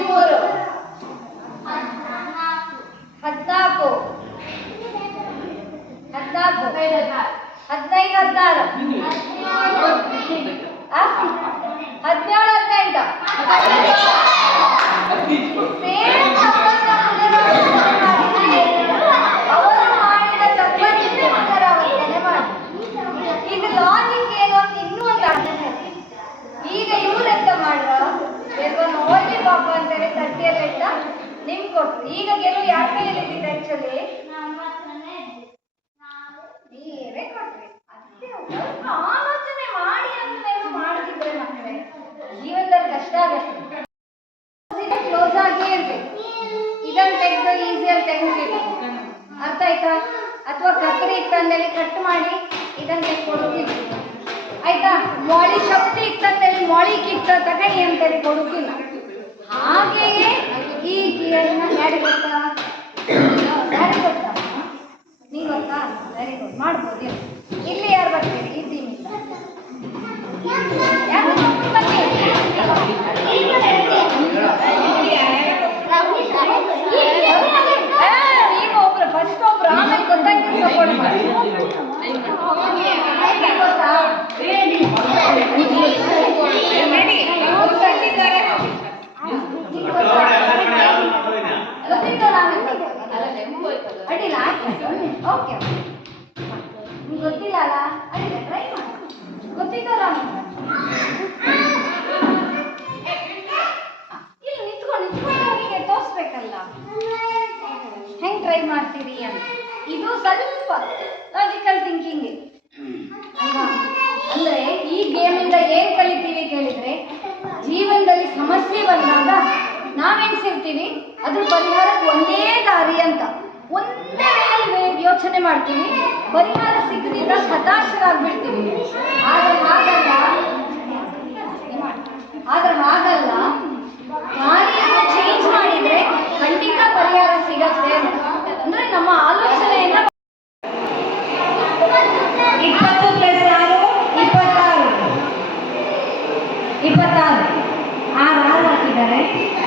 ಹದಿಮೂರು. ಹದಿನಾಲ್ಕು. ಹದಿನಾಲ್ಕು. ಹದಿನೈದು, ಹದಿನಾರು? ಹದಿನೇಳು, ಹದಿನೆಂಟು. ಈಗ ಲಾಜಿಕ್ ಏನು ಅಂತ ಇನ್ನೂ ಒಂದು ಅರ್ಥ ಹೇಳ್ತೀನಿ. ಈಗ ಇವ್ರು ಎಂತ ಮಾಡ್ರ? ಪಾಪ ಅಂತಾರೆ ತಟ್ಟಿಯಲ್ಲಿ ಇಟ್ಟ ನಿಮ್ ಕೊಟ್ರು. ಈಗ ಗೆಲುವು ಯಾರ ಕೈಯಲ್ಲಿ ಇದ್ದಿದ್ದು ಆಕ್ಚುಲಿ ನೀವೇ ಕೊಟ್ರಿ. ಅದಕ್ಕೆ ಆಲೋಚನೆ ಮಾಡಿ ಅಂತ ನೀವು ಮಾಡ್ತಿದ್ರೆ ಮಕ್ಕಳೇ. ಜೀವನದಲ್ಲಿ ಕಷ್ಟ ಆಗತ್ತೆ. ಕ್ಲೋಸ್ ಆಗಿ ಇರ್ಬೇಕು. ಇದನ್ನ ತೆಗೆದು ಈಸಿಯಲ್ಲಿ ತೆಗೆದಿಟ್ಟು ಅರ್ಥ ಆಯ್ತಾ? ಅಥವಾ ಕತ್ತರಿ ಇತ್ತಂದೇಳಿ ಕಟ್ ಮಾಡಿ ಇದನ್ನ ತೆಗೆದುಕೊಡುತ್ತಿಲ್ಲ ಆಯ್ತಾ? ಮೊಳಿ ಶಕ್ತಿ ಇತ್ತಂತೇಳಿ ಮೊಳಿ ಕಿತ್ತ ತಗಣಿ ಅಂತೇಳಿ ಕೊಡುತ್ತಿಲ್ಲ. ಹಾಗೆಯೇ ಈ ಕೀಯನ್ನ ಯಾರು ಗೊತ್ತಾ ಯಾರು ಗೊತ್ತಾ ನೀವು ಗೊತ್ತಾ ವೆರಿ ಗುಡ್ ಮಾಡ್ಬೋದು ಇಲ್ಲಿ ಯಾರು ಬರ್ತೀರಿ? ಈ ಟೀಮಿಂದ ಟ್ರೈ ಮಾಡ್ತೀರಿ ಅಂತ. ಇದು ಸ್ವಲ್ಪ ಲಾಜಿಕಲ್ ಥಿಂಕಿಂಗ್ ಅಲ್ವಾ? ಅಂದ್ರೆ ಈ ಗೇಮಿಂದ ಏನ್ ಕಲಿತೀವಿ ಕೇಳಿದ್ರೆ, ಜೀವನದಲ್ಲಿ ಸಮಸ್ಯೆ ಬಂದಾಗ ನಾವೆನ್ಸಿರ್ತೀವಿ ಅದ್ರ ಪರಿಹಾರಕ್ಕೆ ಒಂದೇ ದಾರಿ ಅಂತ. ಒಂದೇ ಯೋಚನೆ ಮಾಡ್ತೀವಿ. ಪರಿಹಾರ ಸಿಗದಿದ್ದ ಹತಾಶರಾಗ್ಬಿಡ್ತೀವಿ कर रहे हैं।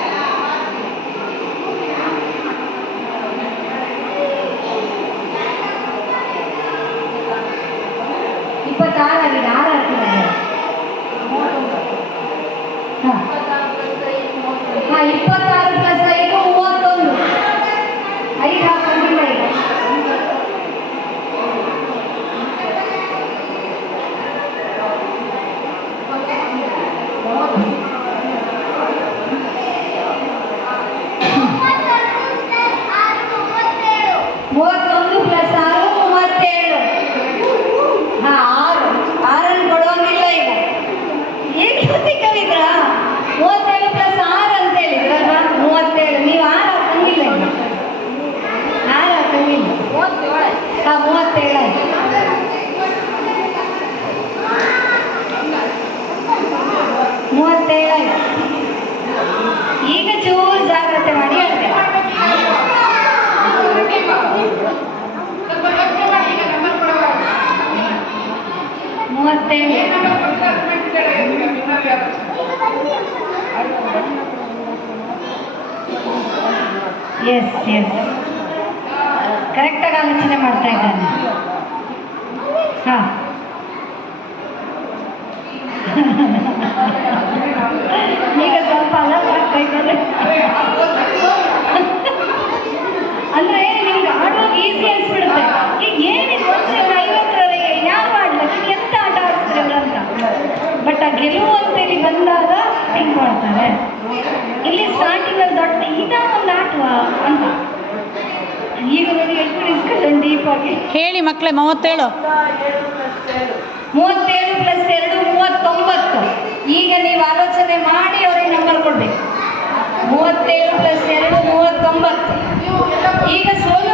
ಎಸ್ ಎಸ್ ಕರೆಕ್ಟಾಗಿ ಆಲೋಚನೆ ಮಾಡ್ತಾ ಇದ್ದಾನೆ. ಹಾಂ. ಈಗ ಸ್ವಲ್ಪ ಅಲರ್ಟ್ ಆಗ್ತಾ ಇದ್ದಾರೆ ಅಂದ್ರೆ ನಿಮ್ಗೆ ಆಡೋದು ಈಸಿ ಅನ್ಸ್ಬಿಡುತ್ತೆ. ಈಗ ಏನಿದೆ ವರ್ಷ ಐವತ್ತರವರೆಗೆ ಯಾರು ಆಡ್ಲಕ್ಕೆ ಎಂತ ಆಟ ಆಡ್ತಾರೆ ಅಂತ. ಬಟ್ ಆ ಗೆಲುವು ಅಂತೇಳಿ ಬಂದಾಗ ಥಿಂಕ್ ಮಾಡ್ತಾರೆ ಇಲ್ಲಿ ಸ್ಟಾರ್ಟಿಂಗ್ ಅಲ್ಲಿ ದೊಡ್ಡ ಇದ ಒಂದು ಆಟವಾ ಅಂತ. ಈಗ ನೋಡಿ ಎಷ್ಟು ಡಿಸ್ಕಷನ್ ಡೀಪ್ ಆಗಿ ಹೇಳಿ ಮಕ್ಕಳೇ ಮೂವತ್ತೇಳು. ಮೂವತ್ತೇಳು ಪ್ಲಸ್ ಎರಡು ಮೂವತ್ತೊಂಬತ್ತು. ಈಗ ನೀವು ಆಲೋಚನೆ ಮಾಡಿ ಅವ್ರಿಗೆ ನಂಬರ್ ಕೊಡ್ಬೇಕು. ಮೂವತ್ತೇಳು ಪ್ಲಸ್ ಎರಡು ಮೂವತ್ತೊಂಬತ್ತು. ಈಗ ಸೋಲು